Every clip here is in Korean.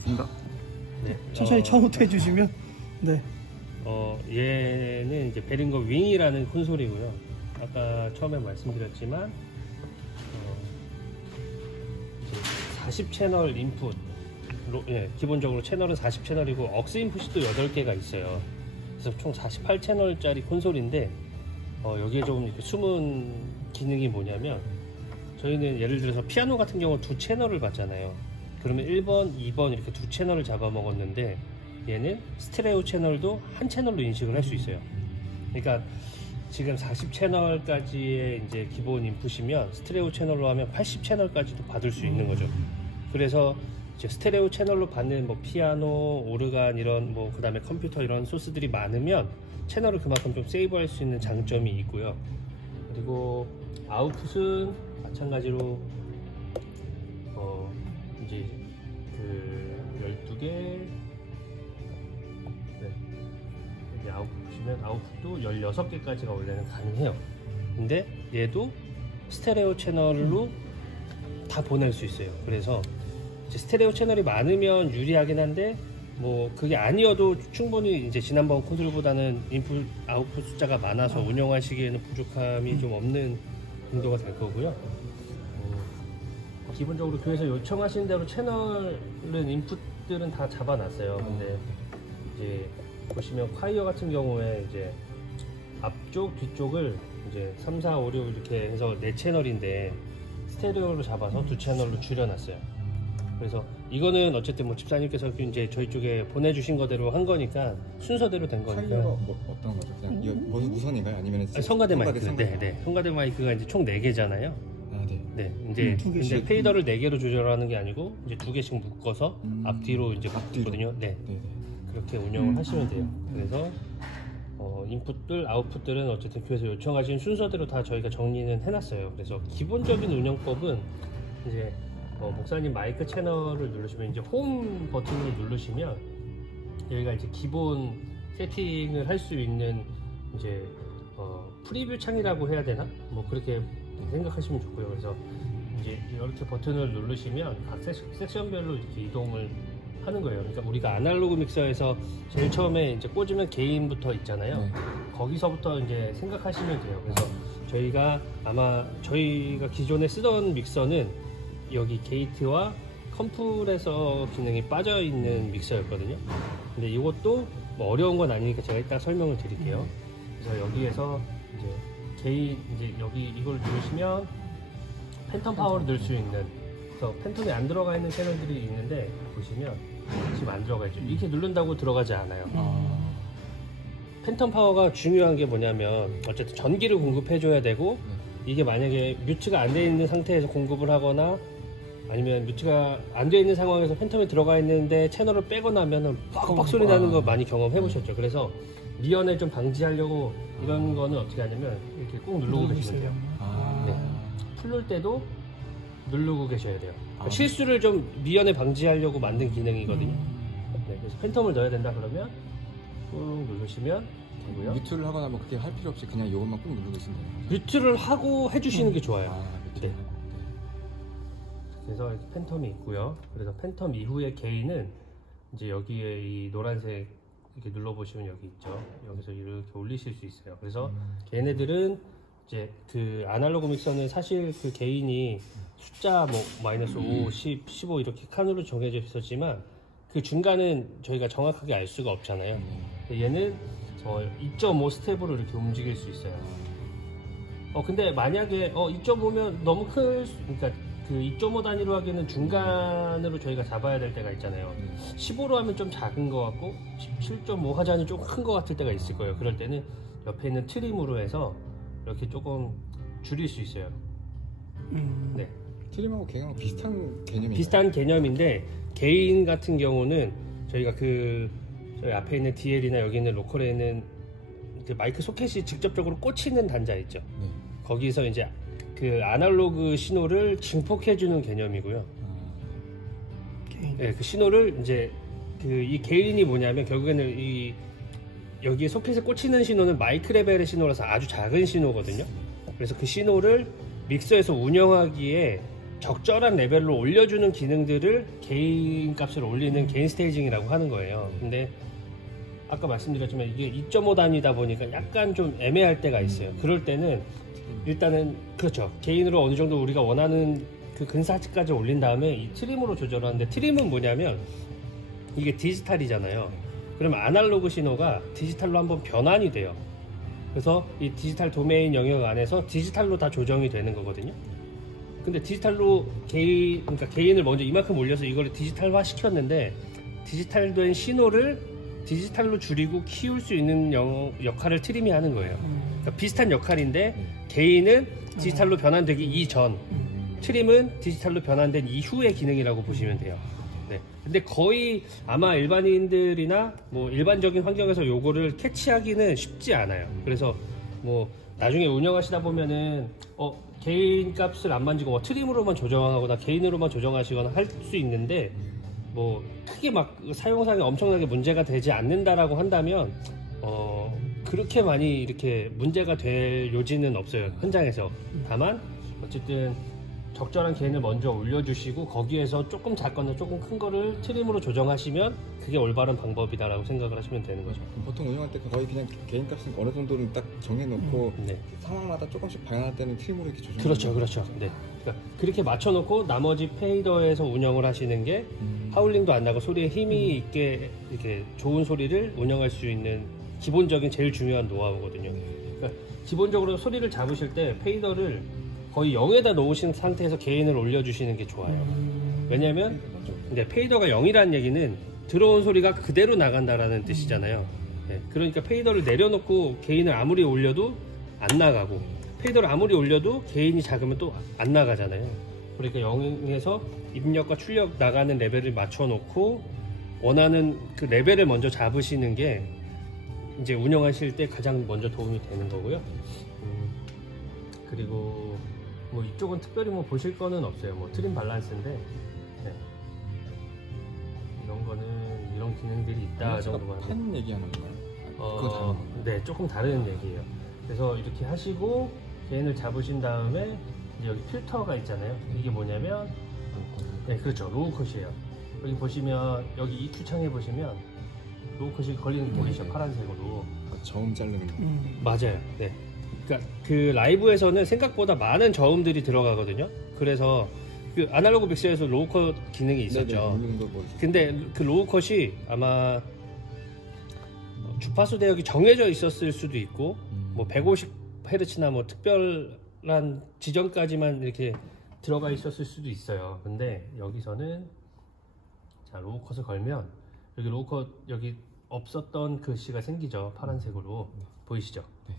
보겠습니다. 네. 천천히 처음부터 해주시면. 네. 얘는 이제 베링거 윙이라는 콘솔이고요. 아까 처음에 말씀드렸지만 40채널 인풋, 기본적으로 채널은 40채널이고 억스 인풋이 또 8개가 있어요. 그래서 총 48채널짜리 콘솔인데 여기에 조금 이렇게 숨은 기능이 뭐냐면, 저희는 예를 들어서 피아노 같은 경우 2채널을 받잖아요. 그러면 1번, 2번 이렇게 2채널을 잡아먹었는데, 얘는 스테레오 채널도 한 채널로 인식을 할 수 있어요. 그러니까 지금 40채널까지의 이제 기본 인풋이면 스테레오 채널로 하면 80채널까지도 받을 수 있는 거죠. 그래서 이제 스테레오 채널로 받는 뭐 피아노, 오르간 이런 뭐 그다음에 컴퓨터 이런 소스들이 많으면 채널을 그만큼 좀 세이브할 수 있는 장점이 있고요. 그리고 아웃풋은 마찬가지로 이제 그 12개 아웃풋 보시면 아웃풋도 16개까지가 원래는 가능해요. 근데 얘도 스테레오 채널로 다 보낼 수 있어요. 그래서 이제 스테레오 채널이 많으면 유리하긴 한데, 뭐 그게 아니어도 충분히 이제 지난번 콘솔보다는 인풋 아웃풋 숫자가 많아서 운영하시기에는 부족함이 좀 없는 정도가 될 거고요. 기본적으로 교회에서 요청하신 대로 채널은 인풋들은 다 잡아놨어요. 근데 이제 보시면 콰이어 같은 경우에 이제 앞쪽 뒤쪽을 이제 3, 4, 5, 6 이렇게 해서 4채널인데 스테레오로 잡아서 2채널로 줄여놨어요. 그래서 이거는 어쨌든 뭐 집사님께서 이제 저희 쪽에 보내주신 거대로 한 거니까 순서대로 된 거니까. 콰이어가 뭐 어떤 거죠? 그냥 이거 무선인가요? 아니면 성가대 마이크. 네. 성가대 마이크가 이제 총 4개잖아요. 네, 이제 근데 페이더를 4개로 조절하는 게 아니고 이제 2개씩 묶어서 앞뒤로 이제 묶거든요. 네. 그렇게 운영을 하시면 돼요. 그래서 인풋들, 아웃풋들은 어쨌든 교회에서 요청하신 순서대로 다 저희가 정리는 해놨어요. 그래서 기본적인 운영법은 이제 목사님 마이크 채널을 누르시면 이제 홈 버튼을 누르시면 여기가 이제 기본 세팅을 할 수 있는 이제 프리뷰 창이라고 해야 되나? 뭐 그렇게 생각하시면 좋고요. 그래서 이제 이렇게 버튼을 누르시면 각 섹션별로 이렇게 이동을 하는 거예요. 그러니까 우리가 아날로그 믹서에서 제일 처음에 이제 꽂으면 게인부터 있잖아요. 거기서부터 이제 생각하시면 돼요. 그래서 저희가 기존에 쓰던 믹서는 여기 게이트와 컴프레서 기능이 빠져 있는 믹서였거든요. 근데 이것도 뭐 어려운 건 아니니까 제가 이따 설명을 드릴게요. 그래서 여기에서 이제 여기 이걸 누르시면 팬텀 파워를 넣을 수 있는, 그래서 팬텀이 안 들어가 있는 채널들이 있는데 보시면 지금 안 들어가 있죠. 이렇게 누른다고 들어가지 않아요. 팬텀 파워가 중요한 게 뭐냐면 어쨌든 전기를 공급해 줘야 되고, 이게 만약에 뮤트가 안 돼 있는 상태에서 공급을 하거나 아니면 뮤트가 안 돼 있는 상황에서 팬텀이 들어가 있는데 채널을 빼거나 하면은 빡빡 소리 나는 거 많이 경험해 보셨죠. 그래서 미연을 좀 방지하려고 이런 거는 어떻게 하냐면 이렇게 꼭 누르고 계시면 돼요. 네. 풀릴 때도 누르고 계셔야 돼요. 그러니까 실수를 좀 미연에 방지하려고 만든 기능이거든요. 네, 그래서 팬텀을 넣어야 된다 그러면 꾹 누르시면 되고요. 뮤트를 하거나 뭐 그렇게 할 필요 없이 그냥 이것만 꾹 누르고 계시면 돼요. 뮤트를 하고 해주시는 게 좋아요. 네. 그래서 이렇게 팬텀이 있고요. 그래서 팬텀 이후의 게인은 이제 여기에 이 노란색 이렇게 눌러보시면 여기 있죠. 여기서 이렇게 올리실 수 있어요. 그래서 걔네들은 이제 그 아날로그 믹서는 사실 그 게인이 숫자 뭐 마이너스 5, 10, 15 이렇게 칸으로 정해져 있었지만 그 중간은 저희가 정확하게 알 수가 없잖아요. 얘는 2.5 스텝으로 이렇게 움직일 수 있어요. 근데 만약에 2.5면 너무 그러니까 그 2.5 단위로 하기에는 중간으로 저희가 잡아야 될 때가 있잖아요. 15로 하면 좀 작은 것 같고 17.5 하자니 조금 큰 것 같을 때가 있을 거예요. 그럴 때는 옆에 있는 트림으로 해서 이렇게 조금 줄일 수 있어요. 네. 트림하고 게인하고 비슷한 개념인가요? 비슷한 개념인데, 게인 같은 경우는 저희가 저희 앞에 있는 DL이나 여기 있는 로컬에는 그 마이크 소켓이 직접적으로 꽂히는 단자 있죠. 거기서 이제 그 아날로그 신호를 증폭해주는 개념이고요. 네, 그 신호를 이제 이 게인이 뭐냐면 결국에는 여기에 소켓에 꽂히는 신호는 마이크 레벨의 신호라서 아주 작은 신호거든요. 그래서 그 신호를 믹서에서 운영하기에 적절한 레벨로 올려주는 기능들을 개인 값을 올리는 개인 스테이징이라고 하는 거예요. 근데 아까 말씀드렸지만 이게 2.5 단위다 보니까 약간 좀 애매할 때가 있어요. 그럴 때는 일단은 그렇죠. 개인으로 어느 정도 우리가 원하는 그 근사치까지 올린 다음에 이 트림으로 조절하는데, 트림은 뭐냐면 이게 디지털이잖아요. 그러면 아날로그 신호가 디지털로 한번 변환이 돼요. 그래서 이 디지털 도메인 영역 안에서 디지털로 다 조정이 되는 거거든요. 근데 디지털로 그러니까 개인을 먼저 이만큼 올려서 이걸 디지털화 시켰는데, 디지털된 신호를 디지털로 줄이고 키울 수 있는 역할을 트림이 하는 거예요. 그러니까 비슷한 역할인데 개인은 디지털로 변환되기 이전, 트림은 디지털로 변환된 이후의 기능이라고 보시면 돼요. 네. 근데 거의 아마 일반인들이나 뭐 일반적인 환경에서 요거를 캐치하기는 쉽지 않아요. 그래서 뭐 나중에 운영하시다 보면은 개인 값을 안 만지고 트림으로만 조정하거나 개인으로만 조정하시거나 할 수 있는데, 뭐 크게 막 사용상에 엄청나게 문제가 되지 않는다라고 한다면 그렇게 많이 이렇게 문제가 될 요지는 없어요, 현장에서. 다만 어쨌든 적절한 개인을 먼저 올려주시고 거기에서 조금 작거나 조금 큰 거를 트림으로 조정하시면 그게 올바른 방법이다라고 생각을 하시면 되는 거죠. 보통 운영할 때 거의 그냥 개인 값은 어느 정도는 딱 정해놓고 네. 상황마다 조금씩 방향할 때는 트림으로 이렇게 조정. 그렇죠. 네. 그러니까 그렇게 맞춰놓고 나머지 페이더에서 운영을 하시는 게 하울링도 안 나고 소리에 힘이 있게 이렇게 좋은 소리를 운영할 수 있는 기본적인 제일 중요한 노하우거든요. 그러니까 기본적으로 소리를 잡으실 때 페이더를 거의 0에다 놓으신 상태에서 게인을 올려주시는 게 좋아요. 왜냐면 이제 페이더가 0이라는 얘기는 들어온 소리가 그대로 나간다라는 뜻이잖아요. 네, 그러니까 페이더를 내려놓고 게인을 아무리 올려도 안 나가고, 페이더를 아무리 올려도 게인이 작으면 또 안 나가잖아요. 그러니까 0에서 입력과 출력 나가는 레벨을 맞춰놓고 원하는 그 레벨을 먼저 잡으시는 게 이제 운영하실 때 가장 먼저 도움이 되는 거고요. 그리고 뭐 이쪽은 특별히 뭐 보실 거는 없어요. 뭐 트림 밸런스인데, 네. 이런 거는 이런 기능들이 있다 정도만. 펜 얘기하는 건가요? 네, 조금 다른 얘기예요. 그래서 이렇게 하시고 게인을 잡으신 다음에 이제 여기 필터가 있잖아요. 이게 뭐냐면, 네, 그렇죠. 로우 컷이에요. 여기 보시면 여기 EQ 창에 보시면 로우 컷이 걸리는 게 보이시죠? 파란색으로. 저음 자르는 거. 맞아요. 네. 그러니까 그 라이브에서는 생각보다 많은 저음들이 들어가거든요. 그래서 그 아날로그 믹서에서 로우 컷 기능이 있었죠. 근데 그 로우 컷이 아마 주파수 대역이 정해져 있었을 수도 있고, 뭐 150Hz나 뭐 특별한 지점까지만 이렇게 들어가 있었을 수도 있어요. 근데 여기서는 자, 로우 컷을 걸면 여기 로우 컷 여기 없었던 글씨가 생기죠. 파란색으로. 보이시죠? 네.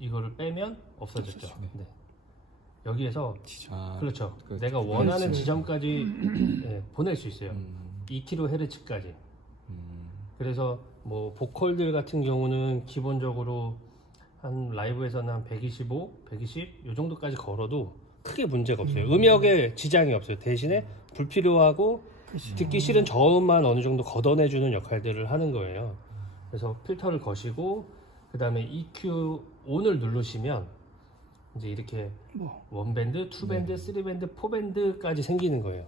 이거를 빼면 없어졌죠. 네. 여기에서 그렇죠. 내가 원하는 지점까지 네, 보낼 수 있어요. 2kHz까지. 그래서 뭐 보컬들 같은 경우는 기본적으로 한 라이브에서는 한 125, 120 이 정도까지 걸어도 크게 문제가 없어요. 음역에 지장이 없어요. 대신에 불필요하고 듣기 싫은 저음만 어느 정도 걷어내주는 역할들을 하는 거예요. 그래서 필터를 거시고 그 다음에 EQ ON을 누르시면 이제 이렇게 원밴드, 투밴드, 쓰리밴드, 포밴드까지 생기는 거예요.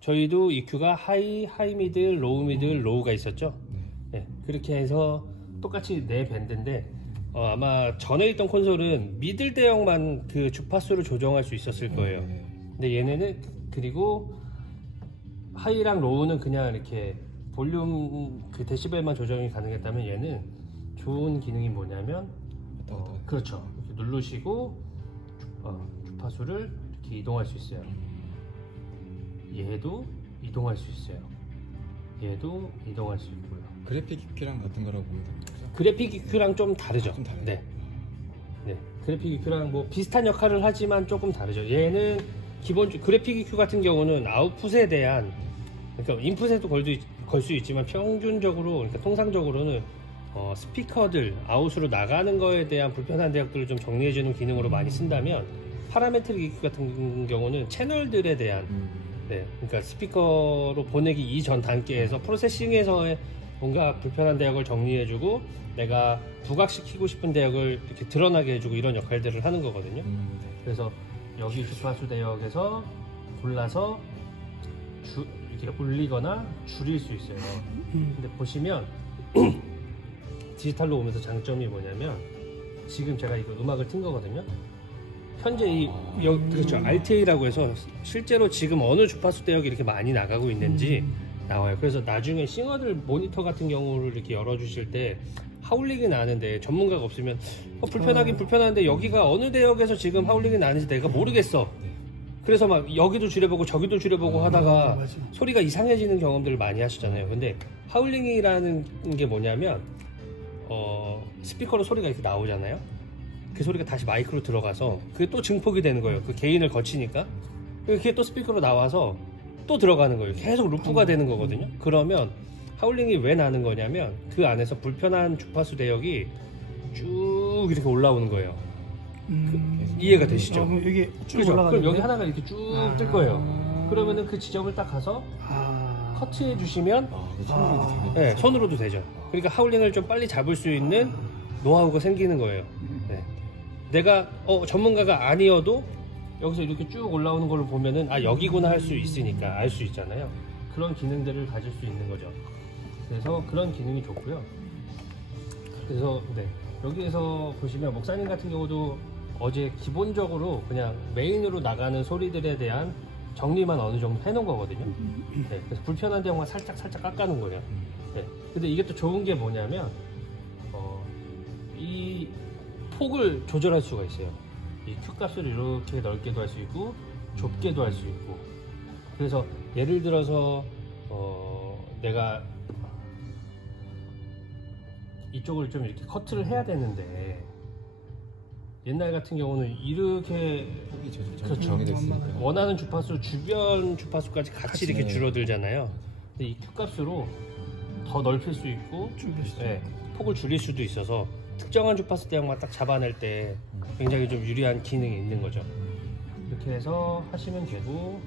저희도 EQ가 하이, 하이 미들, 로우 미들, 로우가 있었죠. 네, 그렇게 해서 똑같이 4밴드인데 아마 전에 있던 콘솔은 미들 대역만 그 주파수를 조정할 수 있었을 거예요. 근데 얘네는 그리고 하이랑 로우는 그냥 이렇게 볼륨 그 데시벨만 조정이 가능했다면 얘는 좋은 기능이 뭐냐면 그렇죠. 이렇게 누르시고 주파수를 이렇게 이동할 수 있어요. 얘도 이동할 수 있어요. 얘도 이동할 수 있고요. 그래픽 EQ랑 같은 거라고 보면 됩니다. 그래픽 EQ랑 좀 다르죠. 좀 다르죠. 네. 네. 그래픽 EQ랑 뭐 비슷한 역할을 하지만 조금 다르죠. 얘는 기본적으로 그래픽 EQ 같은 경우는 아웃풋에 대한, 그러니까 인풋에도 걸 수 있지만 평균적으로, 그러니까 통상적으로는 스피커들 아웃으로 나가는 거에 대한 불편한 대역들을 좀 정리해주는 기능으로 많이 쓴다면, 파라메트릭 EQ 같은 경우는 채널들에 대한 네, 그러니까 스피커로 보내기 이전 단계에서 프로세싱에서의 뭔가 불편한 대역을 정리해주고 내가 부각시키고 싶은 대역을 이렇게 드러나게 해주고 이런 역할들을 하는 거거든요. 그래서 여기 주파수 대역에서 골라서 이렇게 올리거나 줄일 수 있어요. 근데 보시면 디지털로 오면서 장점이 뭐냐면 지금 제가 이거 음악을 튼 거거든요. 현재 그렇죠. RTA라고 해서 실제로 지금 어느 주파수 대역이 이렇게 많이 나가고 있는지 나와요. 그래서 나중에 싱어들 모니터 같은 경우를 이렇게 열어주실 때 하울링이 나는데 전문가가 없으면 불편하긴 불편한데 여기가 어느 대역에서 지금 하울링이 나는지 내가 모르겠어. 그래서 막 여기도 줄여보고 저기도 줄여보고 하다가 맞아. 소리가 이상해지는 경험들을 많이 하시잖아요. 근데 하울링이라는 게 뭐냐면 스피커로 소리가 이렇게 나오잖아요. 그 소리가 다시 마이크로 들어가서 그게 또 증폭이 되는 거예요. 그 게인을 거치니까 그게 또 스피커로 나와서 또 들어가는 거예요. 계속 루프가 되는 거거든요. 그러면 하울링이 왜 나는 거냐면 그 안에서 불편한 주파수 대역이 쭉 이렇게 올라오는 거예요. 이해가 되시죠? 그럼 여기 쭉 그렇죠? 올라가는 그럼 여기 거예요? 하나가 이렇게 쭉 뜰 거예요. 그러면은 그 지점을 딱 가서 커트해 주시면 네, 손으로도 되죠. 그러니까 하울링을 좀 빨리 잡을 수 있는 노하우가 생기는 거예요. 네. 내가 전문가가 아니어도 여기서 이렇게 쭉 올라오는 걸 보면은 여기구나 할 수 있으니까 알 수 있잖아요. 그런 기능들을 가질 수 있는 거죠. 그래서 그런 기능이 좋고요. 그래서 여기에서 보시면 목사님 같은 경우도 어제 기본적으로 그냥 메인으로 나가는 소리들에 대한 정리만 어느 정도 해놓은 거거든요. 네, 그래서 불편한 데만 살짝 깎아놓은 거예요. 네, 근데 이게 또 좋은 게 뭐냐면 이 폭을 조절할 수가 있어요. 이 Q 값을 이렇게 넓게도 할 수 있고 좁게도 할 수 있고. 그래서 예를 들어서 내가 이쪽을 좀 이렇게 커트를 해야 되는데 옛날 같은 경우는 이렇게 그렇죠. 원하는 주파수 주변 주파수까지 같이 이렇게 줄어들잖아요. 근데 이 Q 값으로 더 넓힐 수 있고 폭을 줄일 수도 있어서 특정한 주파수 대역만 딱 잡아낼 때 굉장히 좀 유리한 기능이 있는 거죠. 이렇게 해서 하시면 되고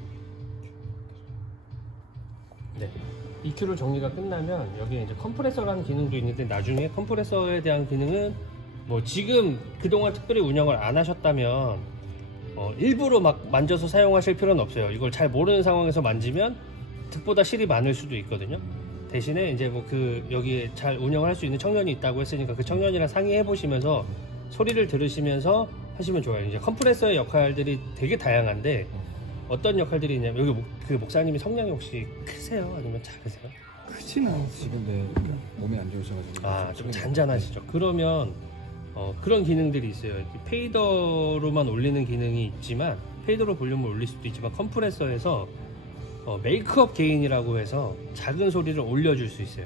EQ로 정리가 끝나면 여기에 이제 컴프레서라는 기능도 있는데 나중에 컴프레서에 대한 기능은 뭐 지금 그동안 특별히 운영을 안 하셨다면 일부러 막 만져서 사용하실 필요는 없어요. 이걸 잘 모르는 상황에서 만지면 득보다 실이 많을 수도 있거든요. 대신에 이제 뭐 여기에 잘 운영할 수 있는 청년이 있다고 했으니까 그 청년이랑 상의해 보시면서 소리를 들으시면서 하시면 좋아요. 이제 컴프레서의 역할들이 되게 다양한데 어떤 역할들이 있냐면 여기 그 목사님이 성량이 혹시 크세요? 아니면 작으세요? 크진 않아요. 지금 몸이 안 좋으셔가지고 좀 잔잔하시죠. 그러면 그런 기능들이 있어요. 페이더로만 올리는 기능이 있지만 페이더로 볼륨을 올릴 수도 있지만 컴프레서에서 메이크업 게인이라고 해서 작은 소리를 올려줄 수 있어요.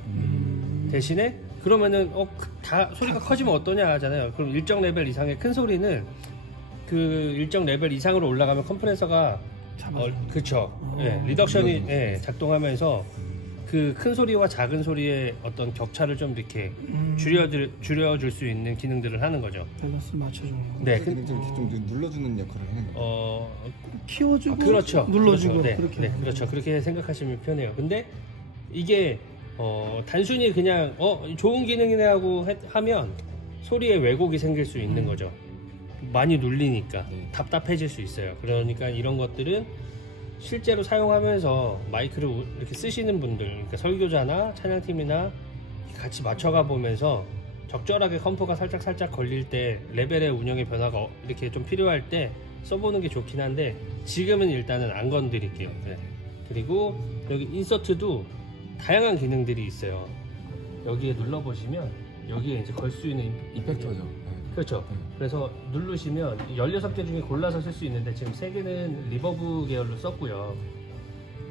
대신에 그러면은 다 소리가 커지면 어떠냐 하잖아요. 그럼 일정 레벨 이상의 큰 소리는 그 일정 레벨 이상으로 올라가면 컴프레서가 그렇죠. 리덕션이 작동하면서 그 큰 소리와 작은 소리의 어떤 격차를 좀 이렇게 줄여줄 수 있는 기능들을 하는 거죠. 밸런스 맞춰주는 거. 네, 좀 눌러주는 역할을 하는 거예요. 키워주고 그렇죠. 눌러주고 그렇죠. 그렇게. 그렇죠. 그렇게 생각하시면 편해요. 근데 이게 단순히 그냥 좋은 기능이네 하고 하면 소리에 왜곡이 생길 수 있는 거죠. 많이 눌리니까 답답해질 수 있어요. 그러니까 이런 것들은 실제로 사용하면서 마이크를 이렇게 쓰시는 분들, 그러니까 설교자나 찬양팀이나 같이 맞춰가 보면서 적절하게 컴프가 살짝 걸릴 때 레벨의 운영의 변화가 이렇게 좀 필요할 때 써보는 게 좋긴 한데 지금은 일단은 안 건드릴게요. 그리고 여기 인서트도 다양한 기능들이 있어요. 여기에 눌러보시면 여기에 이제 걸 수 있는 이펙터죠. 그렇죠. 그래서 누르시면 16개 중에 골라서 쓸 수 있는데 지금 3개는 리버브 계열로 썼고요.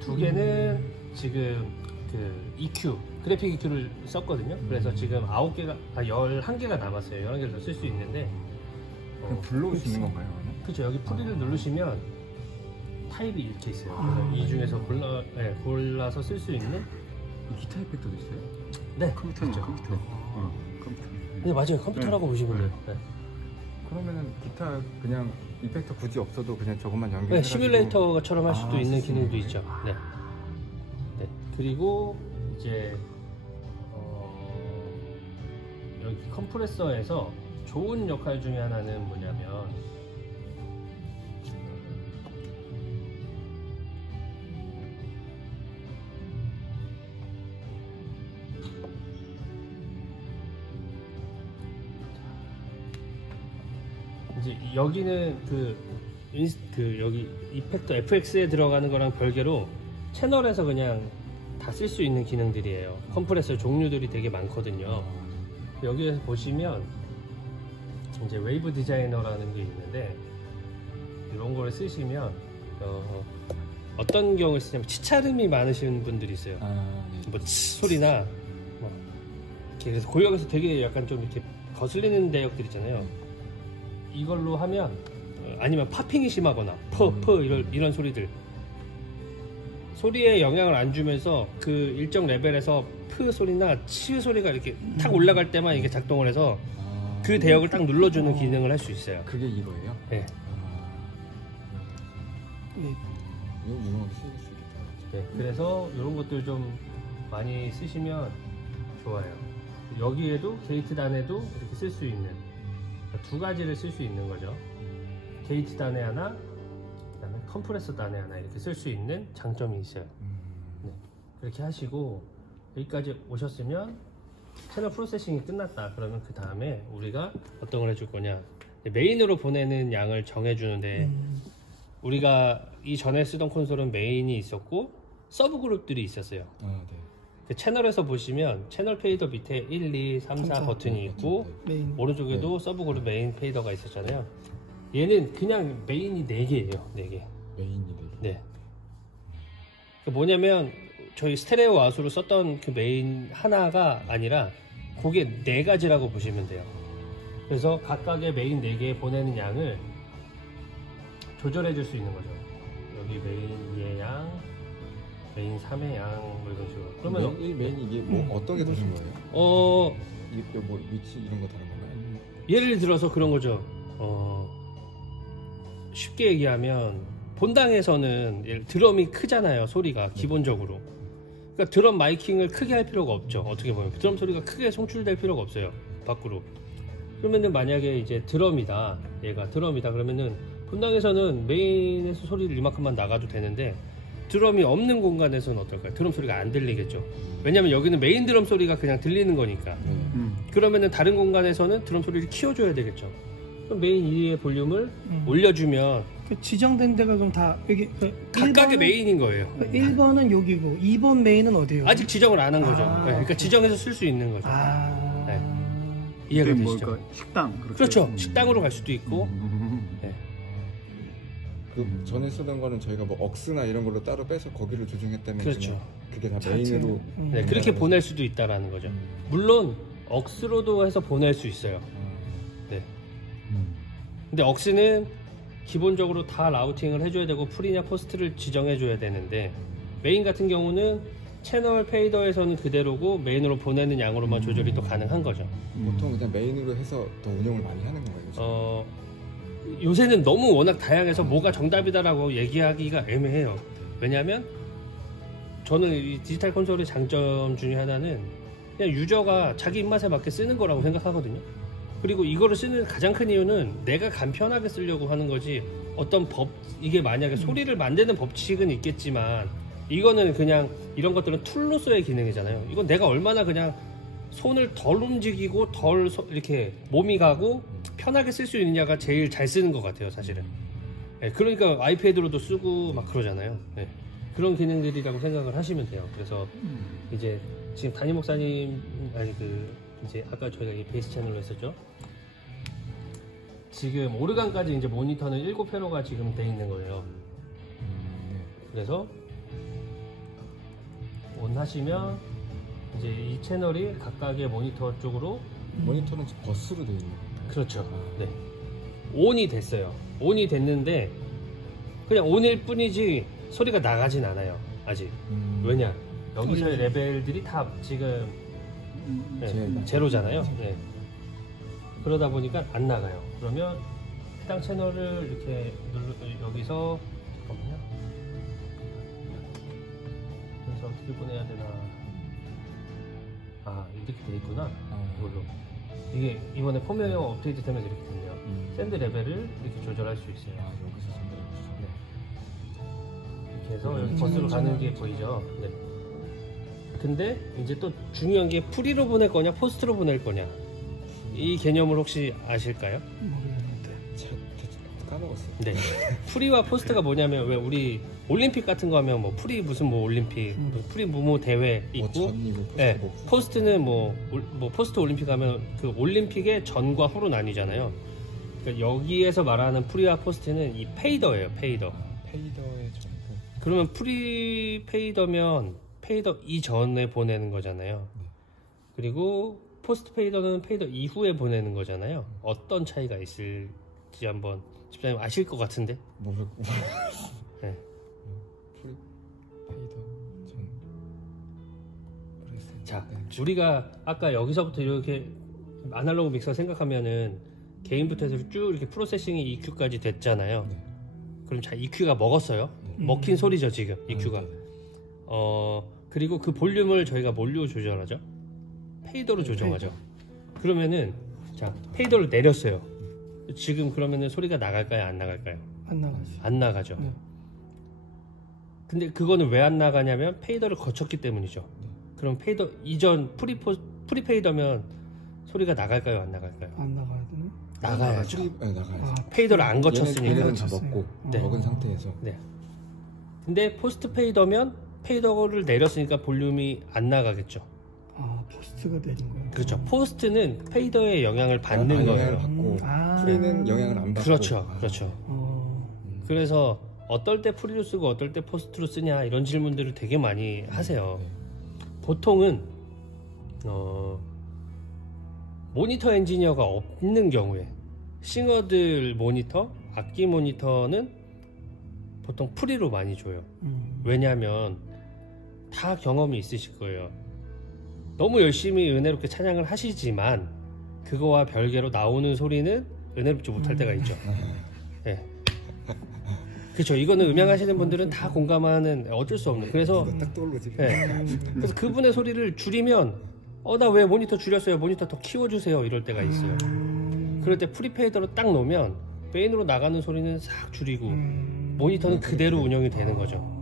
2개는 지금 그 EQ, 그래픽 EQ를 썼거든요. 그래서 지금 11개가 남았어요. 11개를 더 쓸 수 있는데 불러올 수 있는 건가요? 그렇죠. 여기 프리를 누르시면 타입이 이렇게 있어요. 그래서 이 중에서 골라서 쓸 수 있는 기타 이펙터도 있어요? 네, 컴퓨터는 그렇죠. 컴퓨터. 네, 맞아요. 컴퓨터라고 보시면 돼요. 그러면은 기타 그냥 이펙터 굳이 없어도 그냥 저것만 연결해 시뮬레이터처럼 할 수도 있는 기능도 있죠. 그리고 이제 여기 컴프레서에서 좋은 역할 중에 하나는 뭐냐면 이제 여기는 여기 이펙터 FX에 들어가는 거랑 별개로 채널에서 그냥 다 쓸 수 있는 기능들이에요. 컴프레서 종류들이 되게 많거든요. 여기에서 보시면 이제 웨이브 디자이너라는 게 있는데 이런 거를 쓰시면 어떤 경우에 쓰냐면 치차름이 많으신 분들이 있어요. 뭐 소리나 뭐 이렇게 그래서 고역에서 되게 약간 좀 이렇게 거슬리는 대역들 있잖아요. 이걸로 하면 아니면 팝핑이 심하거나 이런 소리들 소리에 영향을 안 주면서 그 일정 레벨에서 프 소리나 치 소리가 이렇게 탁 올라갈 때만 이게 작동을 해서 그 대역을 딱 눌러주는 기능을 할 수 있어요. 그게 이거예요? 네. 네. 이거 유용하게 쓰일 수 있겠다. 네. 그래서 이런 것들 좀 많이 쓰시면 좋아요. 여기에도 게이트 단에도 이렇게 쓸 수 있는 두 가지를 쓸 수 있는 거죠. 게이트 단에 하나, 그다음에 컴프레서 단에 하나 이렇게 쓸 수 있는 장점이 있어요. 네. 그렇게 하시고 여기까지 오셨으면 채널 프로세싱이 끝났다. 그러면 그 다음에 우리가 어떤 걸 해줄 거냐? 메인으로 보내는 양을 정해주는데 우리가 이전에 쓰던 콘솔은 메인이 있었고 서브 그룹들이 있었어요. 네. 그 채널에서 보시면 채널 페이더 밑에 1, 2, 3, 4 버튼이 있고 메인. 오른쪽에도 서브 그룹 메인 페이더가 있었잖아요. 얘는 그냥 메인이 4개예요. 4개. 메인이 4개. 네. 그 뭐냐면 저희 스테레오 아수로 썼던 그 메인 하나가 아니라 그게 4가지라고 보시면 돼요. 그래서 각각의 메인 4개에 보내는 양을 조절해 줄 수 있는 거죠. 여기 메인 2의 양, 메인 3의 양, 뭐 이런 식으로. 그러면 메인 이게 뭐 어떤 게 다른 거예요? 이게 뭐 위치 이런 거 다른 건가요? 예를 들어서 그런 거죠. 쉽게 얘기하면 본당에서는 드럼이 크잖아요. 소리가 기본적으로. 그러니까 드럼 마이킹을 크게 할 필요가 없죠. 어떻게 보면 드럼 소리가 크게 송출될 필요가 없어요. 밖으로. 그러면은 만약에 이제 드럼이다. 얘가 드럼이다. 그러면은 본당에서는 메인에서 소리를 이만큼만 나가도 되는데 드럼이 없는 공간에서는 어떨까요? 드럼 소리가 안 들리겠죠. 왜냐면 여기는 메인 드럼 소리가 그냥 들리는 거니까. 그러면은 다른 공간에서는 드럼 소리를 키워줘야 되겠죠. 그럼 메인 2의 볼륨을 올려주면 그 지정된 데가 그럼 다 여기 각각의 메인인 거예요. 1번은 여기고 2번 메인은 어디요? 아직 지정을 안 한 거죠. 네, 그러니까 지정해서 쓸 쓸 수 있는 거죠. 네. 이해가 되시죠? 뭘까? 식당 그렇죠. 식당으로 갈 수도 있고. 네. 그 전에 쓰던 거는 저희가 뭐 억스나 이런 걸로 따로 빼서 거기를 조정했다면 그렇죠. 그게 다 메인으로 네, 그렇게 보낼 수도 있다라는 거죠. 물론 억스로도 해서 보낼 수 있어요. 네. 근데 억스는 기본적으로 다 라우팅을 해줘야 되고 풀이냐 포스트를 지정해줘야 되는데 메인 같은 경우는 채널 페이더에서는 그대로고 메인으로 보내는 양으로만 조절이 또 가능한 거죠. 보통 그냥 메인으로 해서 더 운영을 많이 하는 건가요? 요새는 너무 워낙 다양해서 뭐가 정답이다라고 얘기하기가 애매해요. 왜냐하면 저는 이 디지털 콘솔의 장점 중에 하나는 그냥 유저가 자기 입맛에 맞게 쓰는 거라고 생각하거든요. 그리고 이거를 쓰는 가장 큰 이유는 내가 간편하게 쓰려고 하는 거지 어떤 이게 만약에 소리를 만드는 법칙은 있겠지만 이거는 그냥 이런 것들은 툴로서의 기능이잖아요. 이건 내가 얼마나 그냥 손을 덜 움직이고 덜 이렇게 몸이 가고 편하게 쓸 수 있느냐가 제일 잘 쓰는 것 같아요, 사실은. 네, 그러니까 아이패드로도 쓰고 막 그러잖아요. 네, 그런 기능들이라고 생각을 하시면 돼요. 그래서 이제 지금 담임 목사님 이제 아까 저희가 이 베이스 채널로 했었죠. 지금 오르간까지 이제 모니터는 7회로가 지금 돼 있는 거예요. 그래서 온 하시면 이제 이 채널이 각각의 모니터 쪽으로 모니터는 버스로 되어 있는 건가요? 그렇죠. 네. 온이 됐어요. 온이 됐는데 그냥 온일 뿐이지 소리가 나가진 않아요. 아직. 왜냐? 여기서의 레벨들이 다 지금 제로잖아요. 네. 그러다 보니까 안 나가요. 그러면 해당 채널을 이렇게 여기서 잠깐만요. 그래서 어떻게 보내야 되나? 아, 이렇게 돼 있구나. 이걸로. 이게 이번에 폼웨어 업데이트 되면서 이렇게 됐네요. 샌드 레벨을 이렇게 조절할 수 있어요. 여기서 샌드 레벨. 네. 이렇게 해서 여기 버스로 가는 게 보이죠. 네. 근데 이제 또 중요한 게 프리로 보낼 거냐 포스트로 보낼 거냐 이 개념을 혹시 아실까요? 모르겠는데. 까먹었어요. 네. 프리와 포스트가 뭐냐면 왜 우리 올림픽 같은 거 하면 뭐 프리 무슨 뭐 올림픽, 프리 뭐뭐 대회 있고, 포스트 네. 포스트는 뭐 포스트 올림픽 하면 그 올림픽의 전과 후로 나뉘잖아요. 그러니까 여기에서 말하는 프리와 포스트는 이 페이더예요. 페이더. 페이더의 전부. 그러면 프리 페이더면 페이더 이전에 보내는 거잖아요. 그리고 포스트 페이더는 페이더 이후에 보내는 거잖아요. 어떤 차이가 있을지 한번 집사님 아실 것 같은데. 모르고. 네. 프리 페이더 전. 모르겠어요. 자, 네. 우리가 아까 여기서부터 이렇게 아날로그 믹서 생각하면은 게임부터 해서 쭉 이렇게 프로세싱이 EQ까지 됐잖아요. 네. 그럼 자, EQ가 먹었어요. 네. 먹힌 소리죠 지금 EQ가. 네. 그리고 그 볼륨을 저희가 뭘로 조절하죠? 페이더로 조정하죠. 그러면은 자, 페이더를 내렸어요. 지금 그러면은 소리가 나갈까요? 안 나갈까요? 안 나가죠. 안 나가죠. 네. 근데 그거는 왜 안 나가냐면 페이더를 거쳤기 때문이죠. 그럼 페이더 이전 프리 페이더면 소리가 나갈까요? 안 나갈까요? 안 나가야 되나? 나가야죠. 네, 나가야죠. 아, 페이더를 안 거쳤으니까. 얘네는 다 먹고 네. 먹은 상태에서. 네. 근데 포스트 페이더면 페이더를 내렸으니까 볼륨이 안 나가겠죠. 아, 포스트가 내린 거예요. 그렇죠. 포스트는 페이더의 영향을 받는 영향을 거예요. 받고 아. 프리는 영향을 안 받고. 그렇죠. 그렇죠. 어, 그래서 어떨 때 프리로 쓰고 어떨 때 포스트로 쓰냐 이런 질문들을 되게 많이 하세요. 네. 보통은 모니터 엔지니어가 없는 경우에 싱어들 모니터, 악기 모니터는 보통 프리로 많이 줘요. 왜냐하면 다 경험이 있으실 거예요. 너무 열심히 은혜롭게 찬양을 하시지만 그거와 별개로 나오는 소리는 은혜롭지 못할 때가 있죠. 네. 그렇죠. 이거는 음향하시는 분들은 다 공감하는 어쩔 수 없는. 그래서 딱 떠오르지. 네. 그래서 그분의 소리를 줄이면 나 왜 모니터 줄였어요? 모니터 더 키워주세요. 이럴 때가 있어요. 그럴 때 프리페이더로 딱 놓으면 메인으로 나가는 소리는 싹 줄이고 모니터는 그대로 운영이 되는 거죠.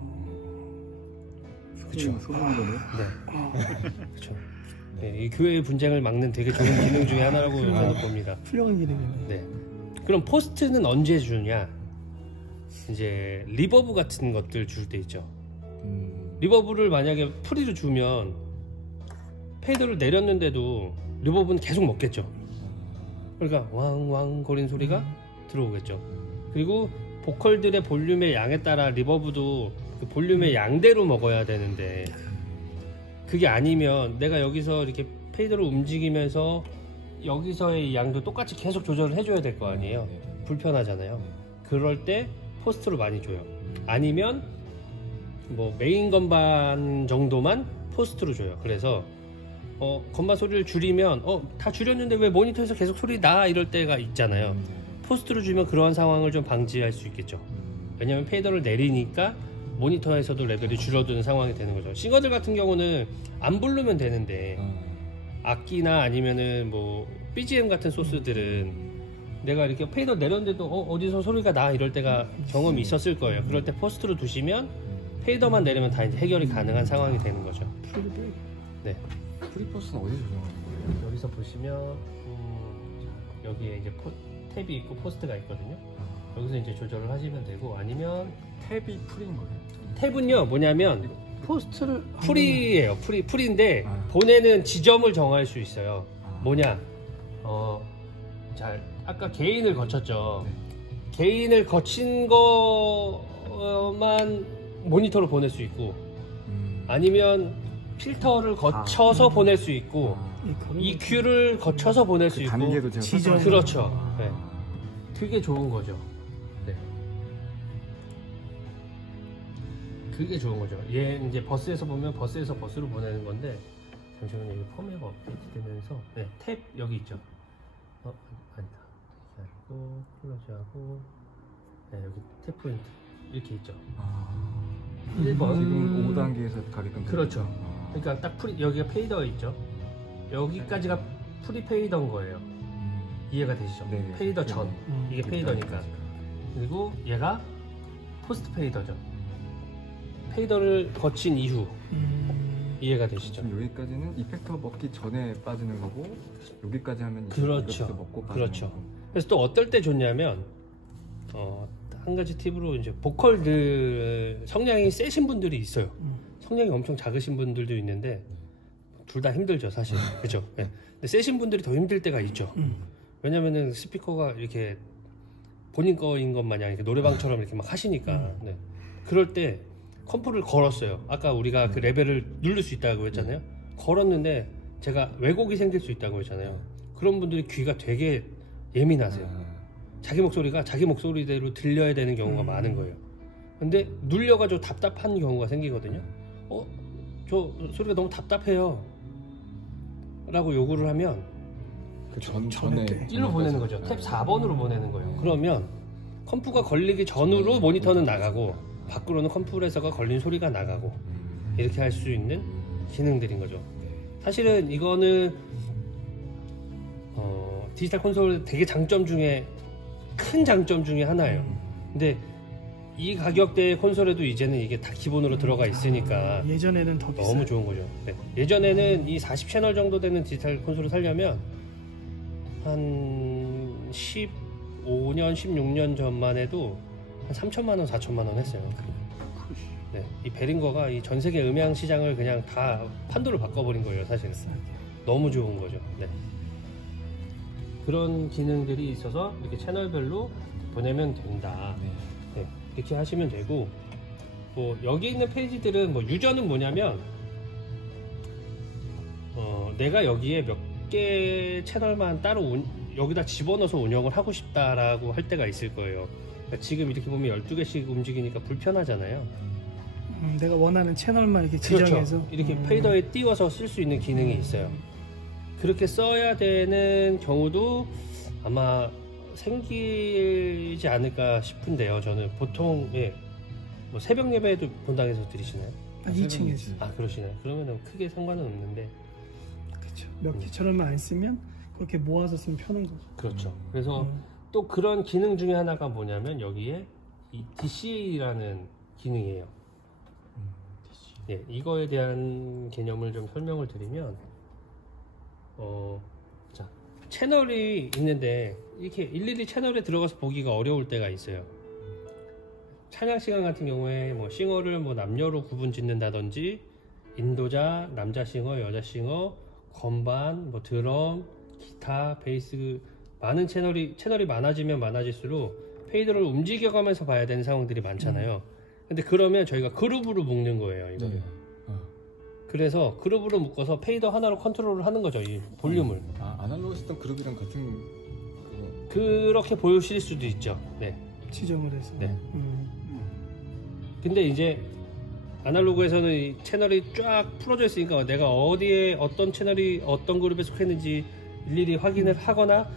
그렇죠. 네. 그렇죠. 네, 이 교회의 분쟁을 막는 되게 좋은 기능 중에 하나라고 저는 봅니다. 훌륭한 기능이네. 네. 그럼 포스트는 언제 주냐? 이제 리버브 같은 것들 줄 때 있죠. 리버브를 만약에 프리로 주면 페이더를 내렸는데도 리버브는 계속 먹겠죠. 그러니까 왕왕 거리는 소리가 들어오겠죠. 그리고 보컬들의 볼륨의 양에 따라 리버브도 그 볼륨의 양대로 먹어야 되는데 그게 아니면 내가 여기서 이렇게 페이더를 움직이면서 여기서의 양도 똑같이 계속 조절을 해줘야 될 거 아니에요. 불편하잖아요. 그럴 때 포스트로 많이 줘요. 아니면 뭐 메인 건반 정도만 포스트로 줘요. 그래서 건반 소리를 줄이면 다 줄였는데 왜 모니터에서 계속 소리 나 이럴 때가 있잖아요. 포스트로 주면 그러한 상황을 좀 방지할 수 있겠죠. 왜냐면 페이더를 내리니까 모니터에서도 레벨이 줄어드는 상황이 되는 거죠. 싱어들 같은 경우는 안 부르면 되는데 악기나 아니면은 뭐 BGM 같은 소스들은 내가 이렇게 페이더 내렸는데도 어디서 소리가 나 이럴 때가 경험이 있었을 거예요. 그럴 때 포스트로 두시면 페이더만 내리면 다 이제 해결이 가능한 상황이 되는 거죠. 네. 프리포스는 어디서 조정하는 거예요? 여기서 보시면 여기에 이제 탭이 있고 포스트가 있거든요. 여기서 이제 조절을 하시면 되고 아니면 탭이 프리인 거예요? 탭은요 뭐냐면 포스트를 프리예요. 프리인데 보내는 지점을 정할 수 있어요. 뭐냐? 자 아까 개인을 거쳤죠. 개인을 거친 것만 모니터로 보낼 수 있고 아니면 필터를 거쳐서 보낼 수 있고 EQ를 거쳐서 보낼 수 있고 지점. 그렇죠. 네. 그게 좋은 거죠. 네. 그게 좋은 거죠. 얘 이제 버스에서 보면 버스에서 버스로 보내는 건데 잠시만요. 여기 펌웨어가 업데이트 되면서 네, 탭 여기 있죠. 아니다. 하고 클로즈하고 네, 여기 탭 포인트 이렇게 있죠. 1번 지금 5단계에서 가게끔 그렇죠. 그러니까 딱 여기가 페이더가 있죠. 여기까지가 프리 페이더인 거예요. 이해가 되시죠? 네네. 페이더 전 이게 페이더니까. 그리고 얘가 포스트 페이더죠. 페이더를 거친 이후 이해가 되시죠? 지금 여기까지는 이펙터 먹기 전에 빠지는 거고 여기까지 하면 이제 그렇죠. 이펙터 먹고 빠지는 그렇죠. 거고. 그래서 또 어떨 때 좋냐면 한 가지 팁으로 이제 보컬들 성량이 세신 분들이 있어요. 성량이 엄청 작으신 분들도 있는데 둘 다 힘들죠 사실. 그죠? 네. 근데 세신 분들이 더 힘들 때가 있죠. 왜냐면은 스피커가 이렇게 본인 거인 것 마냥 이렇게 노래방처럼 이렇게 막 하시니까. 네. 그럴 때 컴프를 걸었어요. 아까 우리가 그 레벨을 누를 수 있다고 했잖아요. 걸었는데 제가 왜곡이 생길 수 있다고 했잖아요. 그런 분들이 귀가 되게 예민하세요. 자기 목소리가 자기 목소리대로 들려야 되는 경우가 많은 거예요. 근데 눌려가지고 답답한 경우가 생기거든요. 저 소리가 너무 답답해요 라고 요구를 하면 그 전에 1로 보내는 거죠. 탭 4번으로 보내는 거예요. 그러면 컴프가 걸리기 전으로 모니터는 나가고 밖으로는 컴프레서가 걸린 소리가 나가고 이렇게 할 수 있는 기능들인 거죠. 사실은 이거는 디지털 콘솔 되게 장점 중에 큰 장점 중에 하나예요. 근데 이 가격대의 콘솔에도 이제는 이게 다 기본으로 들어가 있으니까 예전에는 더 비싸요. 너무 좋은 거죠. 네. 예전에는 이 40채널 정도 되는 디지털 콘솔을 사려면 한 15년, 16년 전만 해도 한 3천만원, 4천만원 했어요. 네. 이 베링거가 이 전 세계 음향 시장을 그냥 다 판도를 바꿔버린 거예요, 사실은. 너무 좋은 거죠. 네. 그런 기능들이 있어서 이렇게 채널별로 보내면 된다. 네. 이렇게 하시면 되고, 뭐 여기 있는 페이지들은 뭐 유저는 뭐냐면 내가 여기에 몇 개 채널만 따로 여기다 집어넣어서 운영을 하고 싶다라고 할 때가 있을 거예요. 그러니까 지금 이렇게 보면 12개씩 움직이니까 불편하잖아요. 내가 원하는 채널만 이렇게 지정해서 그렇죠. 이렇게 페이더에 띄워서 쓸 수 있는 기능이 있어요. 그렇게 써야 되는 경우도 아마 생기지 않을까 싶은데요. 저는 보통 뭐 새벽 예배에도 본당에서 드리시나요? 2층에서. 그러시나요? 그러면은 크게 상관은 없는데. 그렇죠. 몇 개 채널만 안 쓰면 그렇게 모아서 쓰면 편한 거죠. 그렇죠. 그래서 또 그런 기능 중에 하나가 뭐냐면 여기에 이 DCA라는 기능이에요. 이거에 대한 개념을 좀 설명을 드리면 자, 채널이 있는데 이렇게 일일이 채널에 들어가서 보기가 어려울 때가 있어요. 찬양 시간 같은 경우에 뭐 싱어를 뭐 남녀로 구분 짓는다든지 인도자, 남자 싱어, 여자 싱어, 건반, 뭐 드럼, 기타, 베이스 많은 채널이 많아지면 많아질수록 페이더를 움직여가면서 봐야 되는 상황들이 많잖아요. 근데 그러면 저희가 그룹으로 묶는 거예요, 이거를. 그래서 그룹으로 묶어서 페이더 하나로 컨트롤을 하는 거죠, 이 볼륨을. 아날로그 시스템 그룹이랑 같은 그렇게 보실 수도 있죠. 네. 지정을 해서. 네. 근데 이제 아날로그에서는 이 채널이 쫙 풀어져 있으니까 내가 어디에 어떤 채널이 어떤 그룹에 속했는지 일일이 확인을 하거나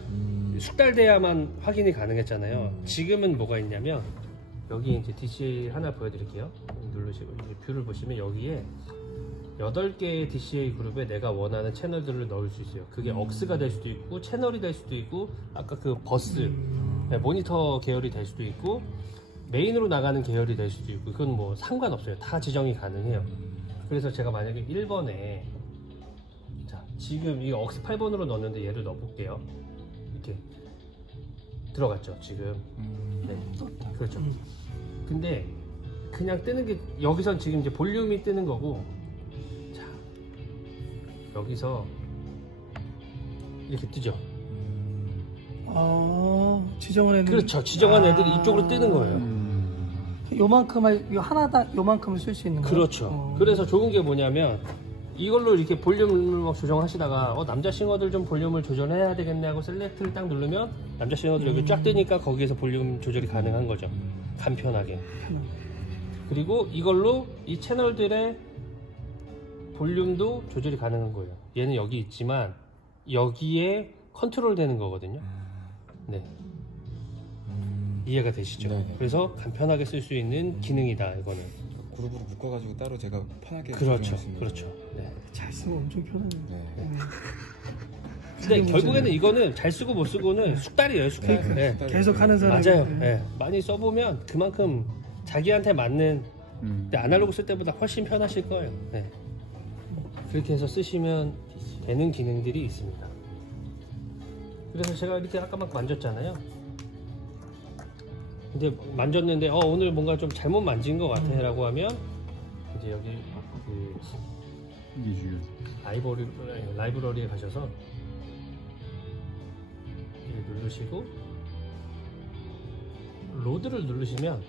숙달돼야만 확인이 가능했잖아요. 지금은 뭐가 있냐면 여기 이제 DCA 하나 보여드릴게요. 누르시고 이제 뷰를 보시면 여기에 8개의 DCA 그룹에 내가 원하는 채널들을 넣을 수 있어요. 그게 억스가 될 수도 있고 채널이 될 수도 있고 아까 그 버스 모니터 계열이 될 수도 있고 메인으로 나가는 계열이 될 수도 있고 그건 뭐 상관없어요. 다 지정이 가능해요. 그래서 제가 만약에 1번에 자 지금 이 억스 8번으로 넣었는데 얘를 넣어볼게요. 이렇게 들어갔죠 지금. 네. 그렇죠. 근데 그냥 뜨는 게 여기선 지금 이제 볼륨이 뜨는 거고 자 여기서 이렇게 뜨죠. 지정을 했는데. 그렇죠. 지정한 애들이 이쪽으로 뜨는 거예요. 요만큼을 요만큼을 쓸 수 있는 거예요. 그렇죠. 그래서 좋은 게 뭐냐면 이걸로 이렇게 볼륨을 막 조정하시다가 남자 싱어들 좀 볼륨을 조절해야 되겠네 하고 셀렉트를 딱 누르면 남자 싱어들 여기 쫙 뜨니까 거기에서 볼륨 조절이 가능한 거죠. 간편하게. 그리고 이걸로 이 채널들의 볼륨도 조절이 가능한 거예요. 얘는 여기 있지만 여기에 컨트롤 되는 거거든요. 네. 이해가 되시죠? 네네. 그래서 간편하게 쓸 수 있는 기능이다 이거는. 그룹으로 묶어가지고 따로 제가 편하게 그렇죠. 조정할 수 있는 그렇죠. 네. 잘 쓰면 엄청 편하네요. 네. 근데 결국에는 이거는 잘 쓰고 못 쓰고는 숙달이에요, 숙달. 네. 계속 하는 사람이. 맞아요. 네. 많이 써보면 그만큼 자기한테 맞는 근데 아날로그 쓸 때보다 훨씬 편하실 거예요. 네. 그렇게 해서 쓰시면 되는 기능들이 있습니다. 그래서 제가 이렇게 아까 막 만졌잖아요. 이제 만졌는데 오늘 뭔가 좀 잘못 만진 것 같아 라고 하면 이제 여기 그 이게 중요해. 라이브러리에 가셔서 누르시고 로드를 누르시면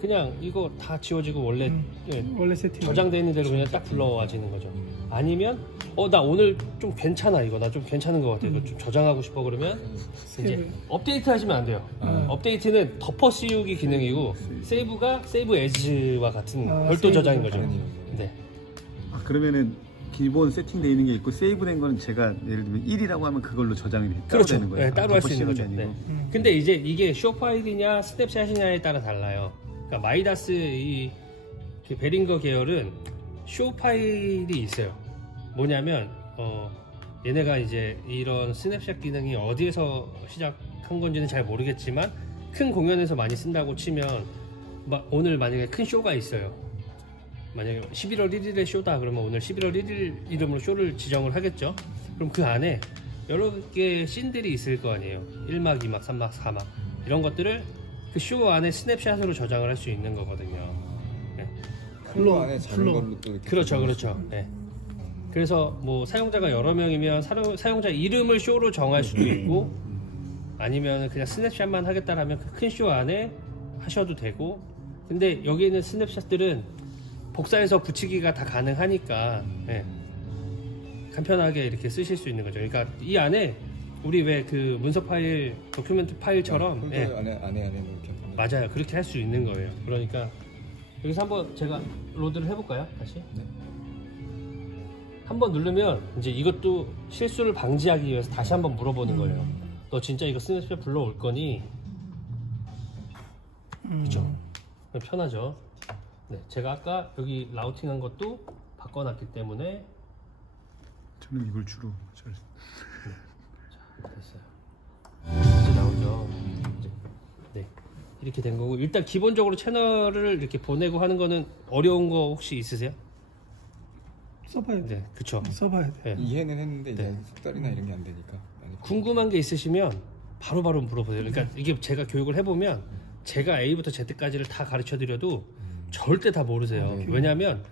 그냥 이거 다 지워지고 원래 원래 세팅 저장되어 있는 대로 그냥 딱 불러와지는 거죠. 아니면 나 오늘 좀 괜찮아, 이거 나 좀 괜찮은 것 같아, 이거 좀 저장하고 싶어 그러면 이제 업데이트 하시면 안 돼요. 업데이트는 덮어 씌우기 기능이고 세이브가 세이브 에즈와 같은 별도 저장인 거죠. 네. 그러면은 기본 세팅되어 있는 게 있고 세이브된 거는 제가 예를 들면 1이라고 하면 그걸로 저장이 따로 그렇죠. 되는 거예요. 네, 따로 할 수 있는 거죠. 아니고. 네. 근데 이제 이게 쇼 파일이냐 스냅샷이냐에 따라 달라요. 그러니까 마이다스 이 베링거 계열은 쇼 파일이 있어요. 뭐냐면 얘네가 이제 이런 스냅샷 기능이 어디에서 시작한 건지는 잘 모르겠지만 큰 공연에서 많이 쓴다고 치면 오늘 만약에 큰 쇼가 있어요. 만약에 11월 1일에 쇼다 그러면 오늘 11월 1일 이름으로 쇼를 지정을 하겠죠. 그럼 그 안에 여러 개의 씬들이 있을 거 아니에요. 1막, 2막, 3막, 4막 이런 것들을 그 쇼 안에 스냅샷으로 저장을 할 수 있는 거거든요. 네. 플로 안에 작은 걸로 또 이렇게 그렇죠. 네. 그래서 뭐 사용자가 여러 명이면 사용자 이름을 쇼로 정할 수도 있고 아니면 그냥 스냅샷만 하겠다라면 그 큰 쇼 안에 하셔도 되고, 근데 여기 있는 스냅샷들은 복사해서 붙이기가 다 가능하니까 네. 간편하게 이렇게 쓰실 수 있는 거죠. 그러니까 이 안에 우리 왜 그 문서 파일, 도큐멘트 파일처럼 네, 안에 이렇게 맞아요. 그렇게 할 수 있는 거예요. 그러니까 여기서 한번 제가 로드를 해볼까요? 다시. 네. 한번 누르면 이제 이것도 실수를 방지하기 위해서 다시 한번 물어보는 거예요. 너 진짜 이거 스냅샷 불러올 거니? 그죠? 편하죠. 네, 제가 아까 여기 라우팅한 것도 바꿔놨기 때문에 저는 이걸 주로 잘. 자, 됐어요. 이제 나오죠. 이제. 네, 이렇게 된 거고, 일단 기본적으로 채널을 이렇게 보내고 하는 거는 어려운 거 혹시 있으세요? 써봐야 돼. 네, 그쵸. 써봐야 돼. 네. 이해는 했는데 이제 네. 속달이나 이런 게 안 되니까 많이 궁금한 게 있으시면 바로바로 물어보세요. 그러니까 이게 제가 교육을 해보면 제가 A부터 Z까지를 다 가르쳐 드려도 절대 다 모르세요. 네. 왜냐하면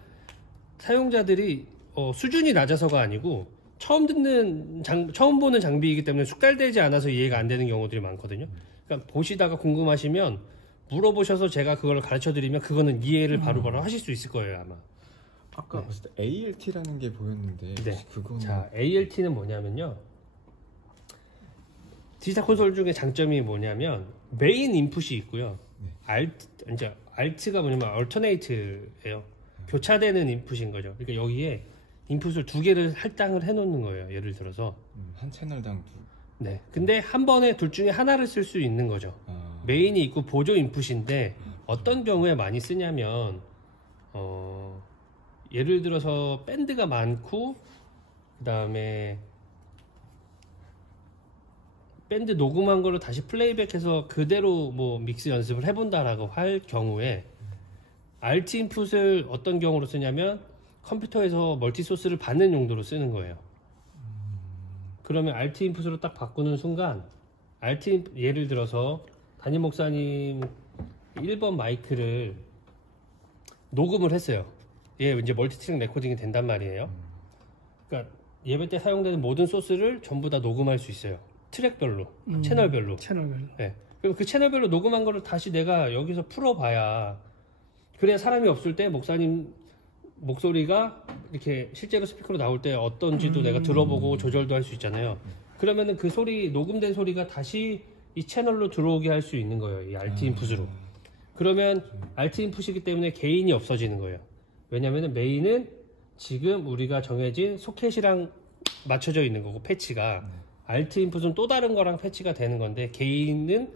사용자들이 수준이 낮아서가 아니고 처음 보는 장비이기 때문에 숙달되지 않아서 이해가 안 되는 경우들이 많거든요. 그러니까 보시다가 궁금하시면 물어보셔서 제가 그걸 가르쳐 드리면 그거는 이해를 바로바로 하실 수 있을 거예요, 아마. 아까 봤을 때 ALT라는 게 보였는데 네. 그거는 자, ALT는 뭐냐면요, 디지털 콘솔 중에 장점이 뭐냐면 메인 인풋이 있고요. Alt가 뭐냐면 Alternate예요. 교차되는 인풋인 거죠. 그러니까 여기에 인풋을 두 개를 할당을 해놓는 거예요. 예를 들어서 한 채널당 네. 근데 한 번에 둘 중에 하나를 쓸 수 있는 거죠. 메인이 있고 보조 인풋인데 어떤 경우에 많이 쓰냐면 예를 들어서 밴드가 많고 그 다음에 밴드 녹음한 거를 다시 플레이백해서 그대로 뭐 믹스 연습을 해본다라고 할 경우에 Alt 인풋을 어떤 경우로 쓰냐면 컴퓨터에서 멀티소스를 받는 용도로 쓰는 거예요. 그러면 Alt 인풋으로 딱 바꾸는 순간 예를 들어서 담임 목사님 1번 마이크를 녹음을 했어요. 얘 이제 멀티트랙 레코딩이 된단 말이에요. 그러니까 예배 때 사용되는 모든 소스를 전부 다 녹음할 수 있어요. 트랙별로, 채널별로. 네. 그리고 그 채널별로 녹음한 거를 다시 내가 여기서 풀어봐야, 그래야 사람이 없을 때 목사님 목소리가 이렇게 실제로 스피커로 나올 때 어떤지도 내가 들어보고 조절도 할 수 있잖아요. 그러면은 그 소리, 녹음된 소리가 다시 이 채널로 들어오게 할 수 있는 거예요. 이 Alt 인풋으로. 그러면 Alt 인풋이기 때문에 개인이 없어지는 거예요. 왜냐면은 메인은 지금 우리가 정해진 소켓이랑 맞춰져 있는 거고, 패치가. Alt 인풋은 또 다른 거랑 패치가 되는 건데, 개인은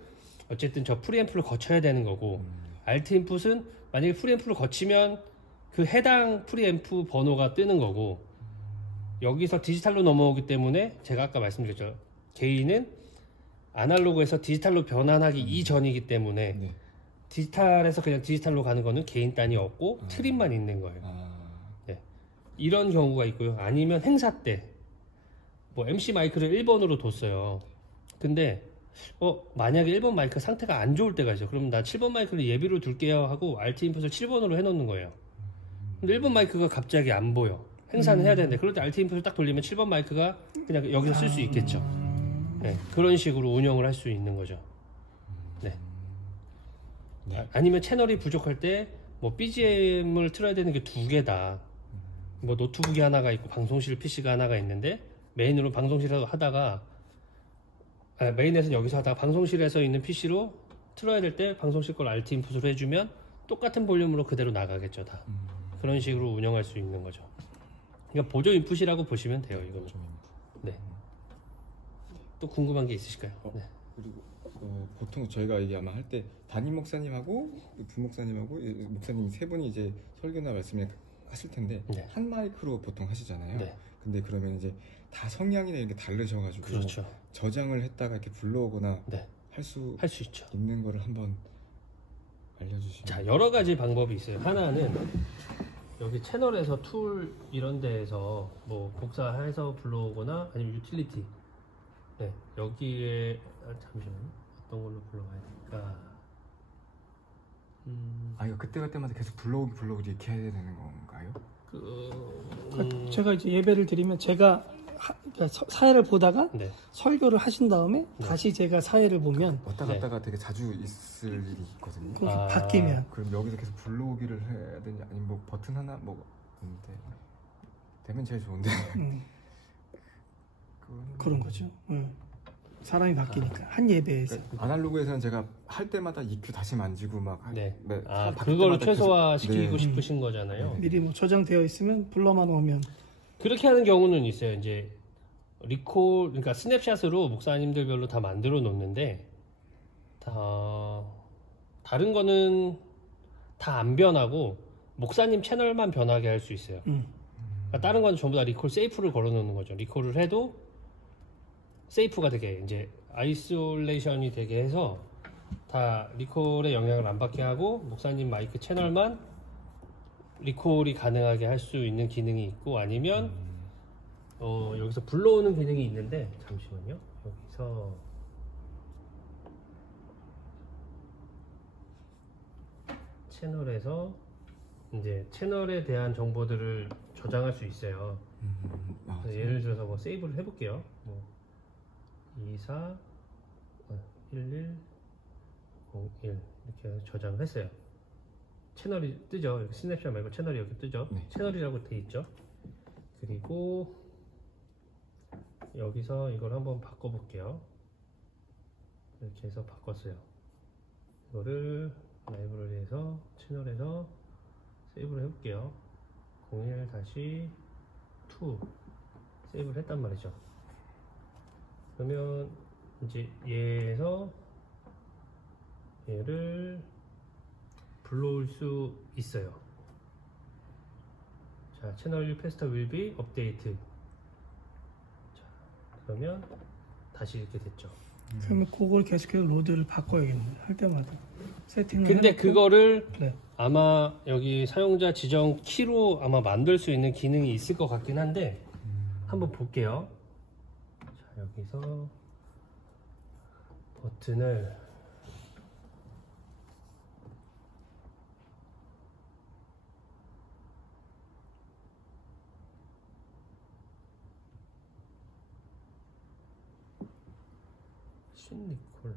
어쨌든 저 프리앰프를 거쳐야 되는 거고, Alt 인풋은 만약에 프리앰프를 거치면 그 해당 프리앰프 번호가 뜨는 거고, 여기서 디지털로 넘어오기 때문에 제가 아까 말씀드렸죠. 개인은 아날로그에서 디지털로 변환하기 이전이기 때문에 디지털에서 그냥 디지털로 가는 거는 개인 단위 없고 트림만 있는 거예요. 네. 이런 경우가 있고요. 아니면 행사 때 뭐 MC 마이크를 1번으로 뒀어요. 근데 만약에 1번 마이크 상태가 안 좋을 때가 있어요. 그럼 나 7번 마이크를 예비로 둘게요 하고 RT 인풋을 7번으로 해놓는 거예요. 근데 1번 마이크가 갑자기 안 보여. 행사는 해야 되는데 그럴 때 RT 인풋을 딱 돌리면 7번 마이크가 그냥 여기서 쓸 수 있겠죠. 네, 그런 식으로 운영을 할 수 있는 거죠. 네. 아니면 채널이 부족할 때 뭐 BGM을 틀어야 되는 게 두 개다. 뭐 노트북이 하나가 있고 방송실 PC가 하나가 있는데 메인으로 방송실에서 하다가 메인에서 여기서 하다가 방송실에서 있는 PC로 틀어야 될 때 방송실 걸 RT 인풋으로 해주면 똑같은 볼륨으로 그대로 나가겠죠 다. 그런 식으로 운영할 수 있는 거죠. 그러니까 보조 인풋이라고 보시면 돼요 이거는. 네. 또 궁금한 게 있으실까요? 네. 그리고 보통 저희가 이게 아마 할 때 담임 목사님하고 부목사님하고 목사님 세 분이 이제 설교나 말씀을 하실 텐데 네. 한 마이크로 보통 하시잖아요. 네. 근데 그러면 이제 다 성향이나 이런 게 다르셔가지고 그렇죠. 저장을 했다가 이렇게 불러오거나 네. 할 수 있죠. 있는 거를 한번 알려주시면. 자, 여러 가지 방법이 있어요. 하나는 여기 채널에서 툴 이런 데에서 뭐 복사해서 불러오거나 아니면 유틸리티. 네, 여기에 잠시만요. 어떤 걸로 불러가야 될까? 이거 그때마다 계속 불러오기 이렇게 해야 되는 건가요? 제가 이제 예배를 드리면 제가 사회를 보다가 네. 설교를 하신 다음에 다시 제가 사회를 보면 왔다 갔다가 되게 자주 있을 일이 있거든요. 그렇게 바뀌면 그럼 여기서 계속 불러오기를 해야 되냐 아니면 뭐 버튼 하나 뭐 있는데 되면 제일 좋은데 그런 거죠. 사람이 바뀌니까 한 예배에서 그러니까 아날로그에서는 제가 할 때마다 EQ 다시 만지고 막 그걸 최소화시키고 싶으신 거잖아요. 미리 뭐 저장되어 있으면 불러만 오면 그렇게 하는 경우는 있어요. 이제 리콜, 그러니까 스냅샷으로 목사님들별로 다 만들어 놓는데 다른 거는 다 안 변하고 목사님 채널만 변하게 할 수 있어요. 그러니까 다른 건 전부 다 리콜 세이프를 걸어 놓는 거죠. 리콜을 해도 세이프가 되게 이제 아이솔레이션이 되게 해서 다 리콜의 영향을 안 받게 하고 목사님 마이크 채널만 리콜이 가능하게 할 수 있는 기능이 있고 아니면 여기서 불러오는 기능이 있는데 잠시만요. 여기서 채널에서 이제 채널에 대한 정보들을 저장할 수 있어요. 예를 들어서 뭐 세이브를 해볼게요. 뭐 24 11 01 이렇게 저장을 했어요. 채널이 뜨죠. 스냅샷 말고 채널이 여기 뜨죠. 네. 채널이라고 돼 있죠. 그리고 여기서 이걸 한번 바꿔볼게요. 이렇게 해서 바꿨어요. 이거를 라이브러리에서 채널에서 세이브를 해볼게요. 01-2 세이브를 했단 말이죠. 그러면 이제 얘에서 얘를 불러올 수 있어요. 자, 채널 페스터 will be update. 자, 그러면 다시 이렇게 됐죠. 그러면 그걸 계속해서 로드를 바꿔야겠네요. 할 때마다 세팅을 근데 해놓고. 그거를 네. 아마 여기 사용자 지정 키로 아마 만들 수 있는 기능이 있을 것 같긴 한데 한번 볼게요. 자, 여기서 버튼을 신니콜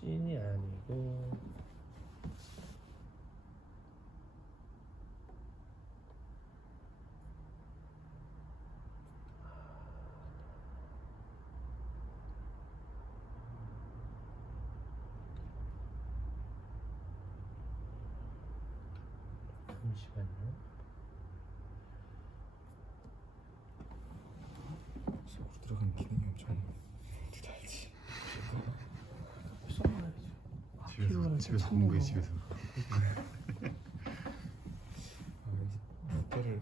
신이 아니고 잠시만요. 속으로 들어가는 기능이 엄청 누가 알지? 집에서 하는 거예요. 집에서. 왠지 그때를